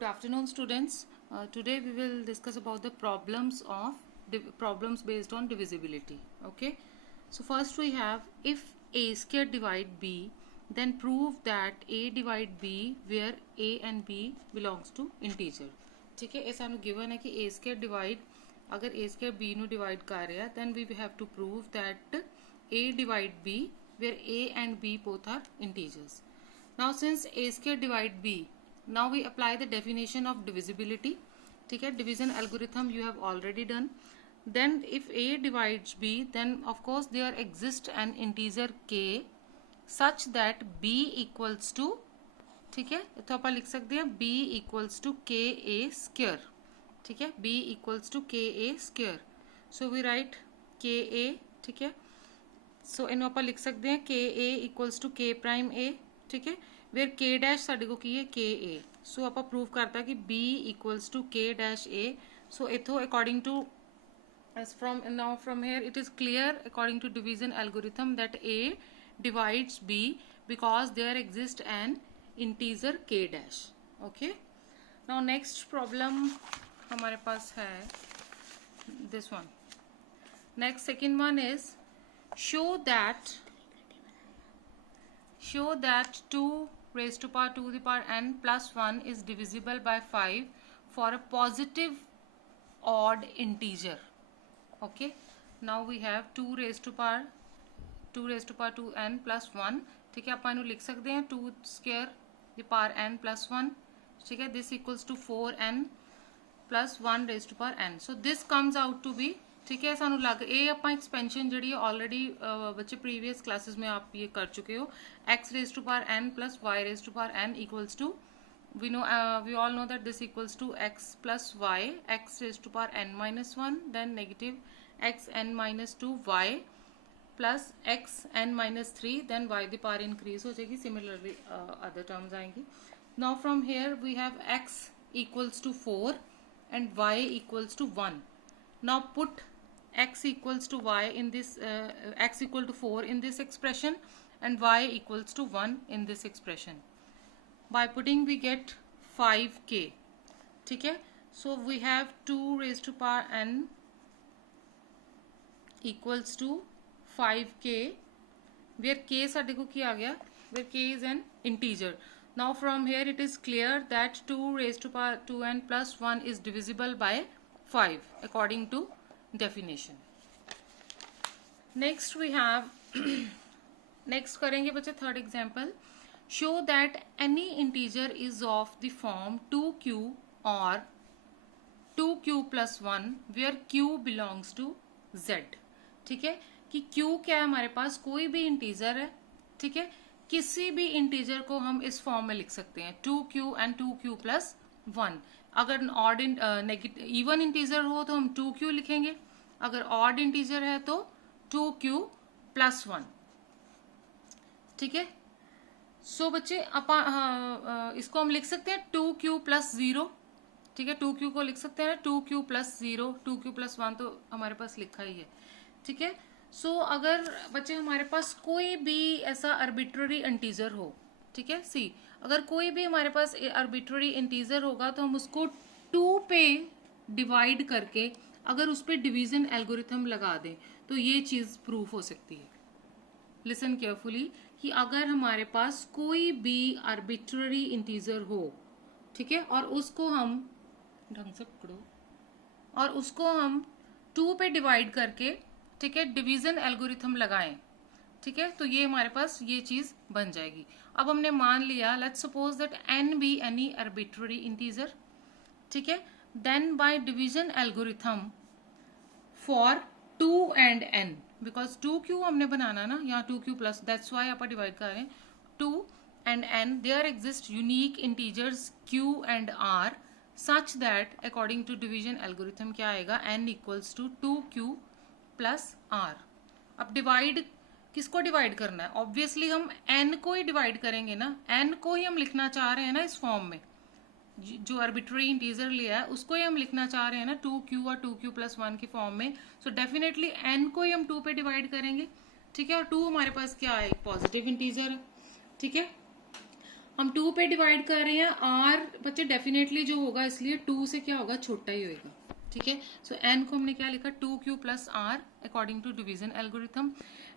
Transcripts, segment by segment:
Good afternoon, students. Today we will discuss about the problems based on divisibility. Okay. So first we have, if a square divide b, then prove that a divide b where a and b belongs to integer. ठीक है, ये सानू given है कि a square divide अगर a square b नु divide कर रहा है, then we have to prove that a divide b where a and b both are integers. Now since a square divide b, now we apply the definition of divisibility. ठीक है, division algorithm you have already done. Then if a divides b, then of course there exists an integer k such that b equals to, ठीक है, तो आप लिख सकते हैं b equals to ka square. ठीक है, b equals to ka square. So we write ka. ठीक है, सो इन्हों आप लिख सकते हैं ka equals to k prime a. ठीक है, वेयर k डैश साडे को की है ka. सो आप प्रूव करता कि b equals to k dash a. So इथों according to as from here it is clear according to division algorithm that a divides b because there exists an integer k dash. Okay, now next problem हमारे पास है this one. Next second one is show that 2 raised to power 2 to the power n plus 1 is divisible by 5 for a positive odd integer. Okay, now we have 2 raised to power 2n plus 1. ठीक है, अपन लिख सकते हैं 2 square the power n plus 1. ठीक है, this equals to 4n plus 1 raised to power n. So this comes out to be, ठीक है, सानू लग ये आप एक्सपेंशन जी ऑलरेडी बच्चे प्रीवियस क्लासेस में आप ये कर चुके हो. x raised to power n plus y raised to power n equals to, we all know that this equals to x plus y, x raised to power n minus 1, then negative x n minus 2 y plus x n minus 3, then y the power increase हो जाएगी. Similarly other terms आएंगी. Now from here we have x equals to 4 and y equals to 1. Now put x equals to y in this x equal to 4 in this expression and y equals to 1 in this expression. By putting we get 5k. ठीक है, so we have 2 raised to power n equals to 5k where k साडे को क्या आ गया, where k is an integer. Now from here it is clear that 2 raised to power 2n plus 1 is divisible by 5 according to definition. Next we have next करेंगे बच्चे third example. Show that any integer is of the form 2q और 2q plus 1 where q belongs to z. ठीक है, कि q क्या है हमारे पास, कोई भी इंटीजर है. ठीक है, किसी भी इंटीजर को हम इस फॉर्म में लिख सकते हैं 2q and 2q plus 1. अगर ऑड इवन इंटीजर हो तो हम 2q लिखेंगे, अगर ऑड इंटीजर है तो 2q plus 1. ठीक है, सो बच्चे इसको हम लिख सकते हैं 2q plus 0. ठीक है, 2q को लिख सकते हैं 2q plus 0, 2q plus 1 तो हमारे पास लिखा ही है. ठीक है, सो अगर बच्चे हमारे पास कोई भी ऐसा आर्बिट्ररी इंटीजर हो, ठीक है, सी अगर कोई भी हमारे पास आर्बिट्ररी इंटीजर होगा तो हम उसको 2 पे डिवाइड करके अगर उस पर डिवीजन एल्गोरिथम लगा दें तो ये चीज प्रूफ हो सकती है. लिसन केयरफुली कि अगर हमारे पास कोई भी आर्बिट्ररी इंटीजर हो, ठीक है, और उसको हम ढंग से पकड़ो और उसको हम 2 पे डिवाइड करके, ठीक है, डिवीजन एल्गोरिथम लगाएं, ठीक है, तो ये हमारे पास ये चीज बन जाएगी. अब हमने मान लिया let's suppose that n be any arbitrary integer. ठीक है, then by division algorithm for 2 and n, because 2q हमने बनाना ना, यहाँ 2q प्लस, दैट्स वाई आप डिवाइड कर रहे हैं 2 and n. There exist unique integers q and r such that according to division algorithm क्या आएगा, n equals to 2q plus r. अब डिवाइड किसको डिवाइड करना है, ऑब्वियसली हम n को ही डिवाइड करेंगे ना, n को ही हम लिखना चाह रहे हैं ना इस फॉर्म में, जो आर्बिट्ररी इंटीजर लिया है उसको ही हम लिखना चाह रहे हैं ना 2q और 2q plus 1 की फॉर्म में. सो डेफिनेटली n को ही हम 2 पे डिवाइड करेंगे. ठीक है, और 2 हमारे पास क्या है, पॉजिटिव इंटीजर है. ठीक है, हम 2 पे डिवाइड कर रहे हैं, आर बच्चे डेफिनेटली जो होगा इसलिए 2 से क्या होगा, छोटा ही होगा, ठीक है। सो एन को हमने क्या लिखा, 2q plus R according to division algorithm,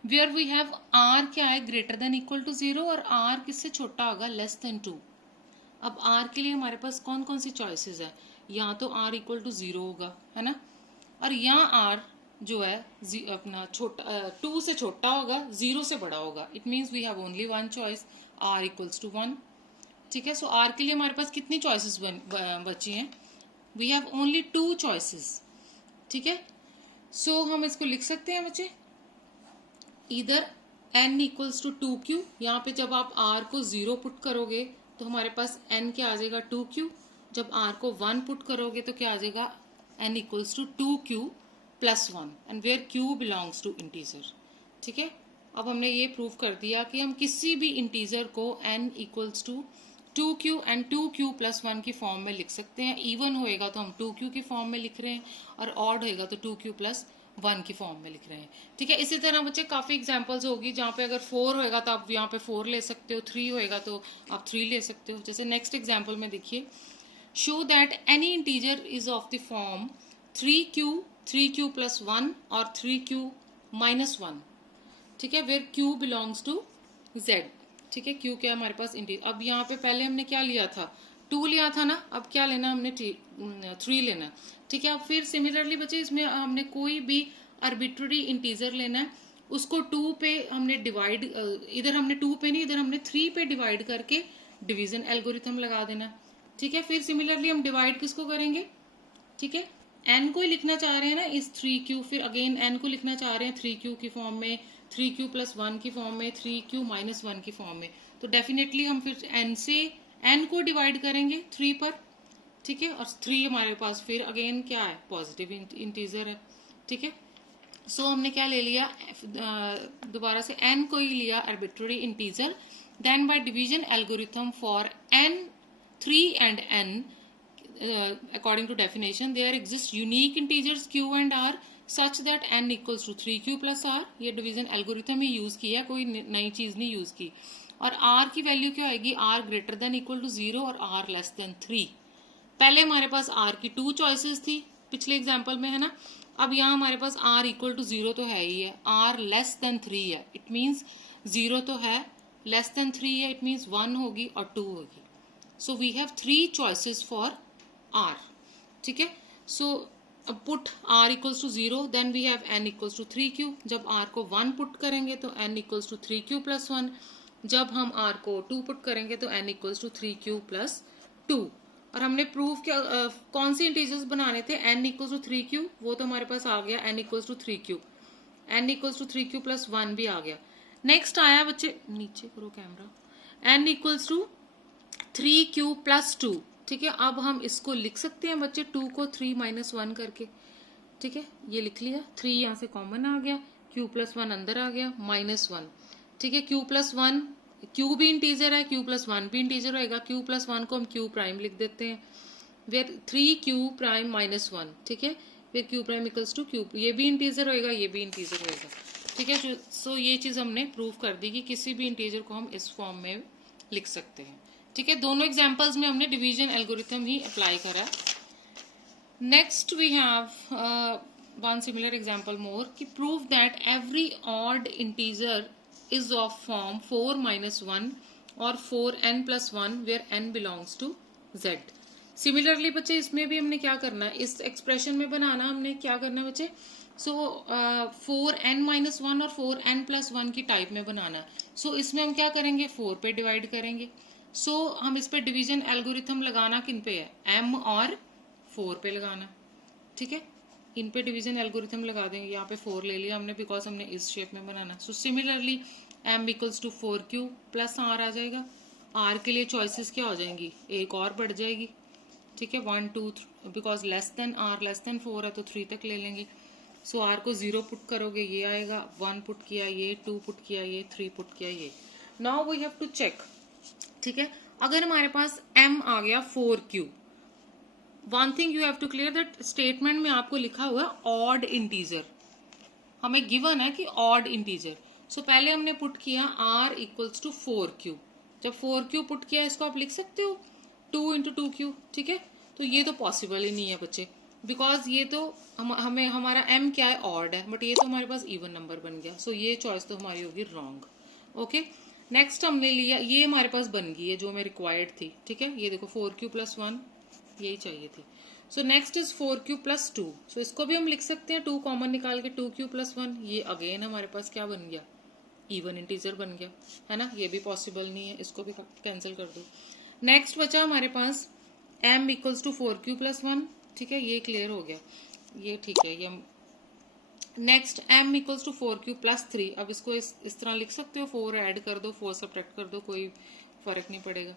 where we have R क्या है, ग्रेटर देन इक्वल टू 0 और आर किससे छोटा होगा, लेस देन 2। अब आर के लिए हमारे पास कौन कौन सी चॉइसेस है, यहाँ तो आर इक्वल टू 0 होगा, है ना, और यहाँ आर जो है अपना छोटा 2 से छोटा होगा, 0 से बड़ा होगा। It means we have only one choice, R equals to 1, ठीक है। सो आर के लिए हमारे पास कितनी चॉइसेस बची हैं, वी हैव ओनली 2 चॉइसेस, ठीक है। सो हम इसको लिख सकते हैं बच्चे, इधर n इक्वल्स टू 2q, यहाँ पे जब आप r को 0 पुट करोगे तो हमारे पास n क्या आ जाएगा, 2q, जब r को 1 पुट करोगे तो क्या आ जाएगा, n equals to 2q plus 1 and where q belongs to integer, ठीक है। अब हमने ये प्रूव कर दिया कि हम किसी भी इंटीजर को n equals to 2q and 2q plus 1 की फॉर्म में लिख सकते हैं। इवन होएगा तो हम 2q की फॉर्म में लिख रहे हैं और ऑड होएगा तो 2q प्लस 1 की फॉर्म में लिख रहे हैं, ठीक है। इसी तरह बच्चे काफ़ी एग्जांपल्स होगी जहाँ पे अगर 4 होएगा तो आप यहाँ पे 4 ले सकते हो, 3 होएगा तो आप 3 ले सकते हो। जैसे नेक्स्ट एग्जांपल में देखिए, show that any integer is of the form 3q plus 1 और 3q माइनस 1, ठीक है, where q belongs to z, ठीक है। q क्या हमारे पास इंटीजर, अब यहाँ पे पहले हमने क्या लिया था, 2 लिया था ना, अब क्या लेना हमने 3 लेना, ठीक है। अब फिर सिमिलरली बच्चे इसमें हमने कोई भी आर्बिट्ररी इंटीजर लेना है, उसको 2 पे हमने डिवाइड, इधर हमने 2 पे नहीं, इधर हमने 3 पे डिवाइड करके डिवीजन एल्गोरिथम लगा देना, ठीक है। फिर सिमिलरली हम डिवाइड किसको करेंगे, ठीक है, n को ही लिखना चाह रहे हैं ना इस 3q, फिर अगेन n को लिखना चाह रहे हैं 3q की फॉर्म में, 3q प्लस 1 की फॉर्म में, 3q माइनस 1 की फॉर्म में, तो डेफिनेटली हम फिर n से n को डिवाइड करेंगे 3 पर, ठीक है, और 3 हमारे पास फिर अगेन क्या है, पॉजिटिव इंटीजर है, ठीक है। सो हमने क्या ले लिया, दोबारा से n को ही लिया arbitrary integer, then by division algorithm for n 3 and n according to definition there exist unique integers q and r such that n equals to 3q plus r, ये डिवीजन एल्गोरिथम ही use किया, कोई नई चीज नहीं use की। और r की value क्या आएगी, r greater than equal to 0 और r लेस देन 3। पहले हमारे पास r की 2 चॉइसेस थी पिछले एग्जांपल में, है ना, अब यहाँ हमारे पास r इक्वल टू 0 तो है ही है, r लेस देन 3 है, इट मीन्स 0 तो है, लेस देन 3 है, इट मीन्स 1 होगी और 2 होगी। So we have 3 choices for r, ठीक है। So put r equals to 0, then we have n equals to 3q, जब r को 1 पुट करेंगे तो n equals to 3q plus 1, जब हम r को 2 पुट करेंगे तो n equals to 3q plus 2। और हमने प्रूफ क्या कौन सी इंटीजर्स बनाने थे, n इक्वल्स टू 3q, वो तो हमारे पास आ गया n equals to 3q, n equals to 3q plus 1 भी आ गया। नेक्स्ट आया बच्चे, नीचे करो camera, n equals to 3q plus 2, ठीक है। अब हम इसको लिख सकते हैं बच्चे 2 को 3 माइनस 1 करके, ठीक है, ये लिख लिया, 3 यहाँ से कॉमन आ गया, q प्लस 1 अंदर आ गया, माइनस 1, ठीक है। q प्लस 1, q भी इंटीजर है, q प्लस 1 भी इंटीजर होएगा, q प्लस 1 को हम q प्राइम लिख देते हैं, वेयर 3q प्राइम माइनस 1, ठीक है, फिर q prime equals to q, ये भी इंटीजर होएगा, ये भी इंटीजर होएगा, ठीक है। सो ये चीज़ हमने प्रूव कर दी कि किसी भी इंटीजर को हम इस फॉर्म में लिख सकते हैं, ठीक है। दोनों एग्जांपल्स में हमने डिवीजन एल्गोरिथम ही अप्लाई करा। Next we have one similar example more, कि prove that every odd integer is of form 4 minus 1 और 4n plus 1 where n belongs to z। Similarly बच्चे इसमें भी हमने क्या करना है, इस एक्सप्रेशन में बनाना हमने क्या करना है बच्चे, सो 4n माइनस 1 और 4n प्लस 1 की टाइप में बनाना है। सो इसमें हम क्या करेंगे, 4 पे डिवाइड करेंगे। सो हम इस पे डिवीजन एल्गोरिथम लगाना किन पे है, m और 4 पे लगाना, ठीक है, इन पे डिवीजन एल्गोरिथम लगा देंगे। यहाँ पे 4 ले लिया हमने बिकॉज हमने इस शेप में बनाना। So similarly m equals to 4q plus r आ जाएगा, r के लिए चॉइसेस क्या हो जाएंगी, एक और बढ़ जाएगी, ठीक है, 1 2 because less than r less than 4 है तो 3 तक ले लेंगे। सो r को 0 पुट करोगे ये आएगा, 1 पुट किया ये, 2 पुट किया ये, 3 पुट किया ये। Now we have to check, ठीक है, अगर हमारे पास m आ गया 4q, one thing you have to clear that statement में आपको लिखा हुआ है ऑड इंटीजर, हमें गिवन है कि ऑड इंटीजर। सो पहले हमने पुट किया r इक्वल्स टू 4q, जब 4q पुट किया इसको आप लिख सकते हो 2 इंटू 2q, ठीक है। तो ये तो पॉसिबल ही नहीं है बच्चे, बिकॉज ये तो हमें हमारा m क्या है, ऑड है, बट ये तो हमारे पास इवन नंबर बन गया। सो ये चॉइस तो हमारी होगी रॉन्ग। ओके, नेक्स्ट हमने लिया, ये हमारे पास बन गई है जो हमें रिक्वायर्ड थी, ठीक है। ये देखो 4q प्लस 1 यही चाहिए थी। So next is 4q plus 2। सो इसको भी हम लिख सकते हैं 2 कॉमन निकाल के 2q प्लस 1। ये अगेन हमारे पास क्या बन गया, इवन इंटीजर बन गया, है ना। ये भी पॉसिबल नहीं है, इसको भी कैंसिल कर दो। नेक्स्ट बचा हमारे पास m equals to 4q plus 1, ठीक है। ये क्लियर हो गया, ये ठीक है। ये next m equals to 4q plus 3। अब इसको इस तरह लिख सकते हो, 4 ऐड कर दो, 4 सब्ट्रैक्ट कर दो, कोई फर्क नहीं पड़ेगा।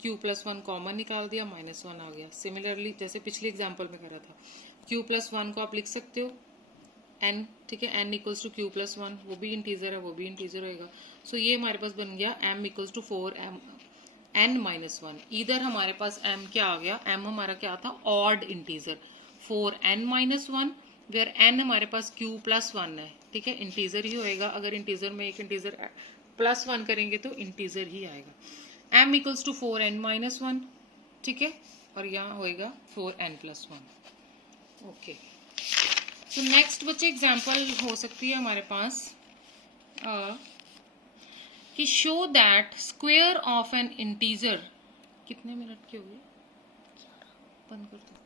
q प्लस 1 कॉमन निकाल दिया, -1 आ गया। सिमिलरली जैसे पिछले एग्जाम्पल में करा था, q प्लस 1 को आप लिख सकते हो n, ठीक है। n equals to q plus 1, वो भी इंटीजर है, वो भी इंटीजर होएगा। सो ये हमारे पास बन गया m equals to 4m n minus 1। इधर हमारे पास m क्या आ गया, m हमारा क्या था, odd integer 4n minus 1, where n हमारे पास q प्लस 1 है, ठीक है। इंटीजर ही होएगा, अगर इंटीजर में एक इंटीजर प्लस 1 करेंगे तो इंटीजर ही आएगा। m equals to 4n minus 1, ठीक है, और यहाँ होएगा 4n प्लस 1। ओके, तो नेक्स्ट बच्चे एग्जाम्पल हो सकती है हमारे पास कि show that square of N integer, कितने मिनट की होगी, बंद कर दो।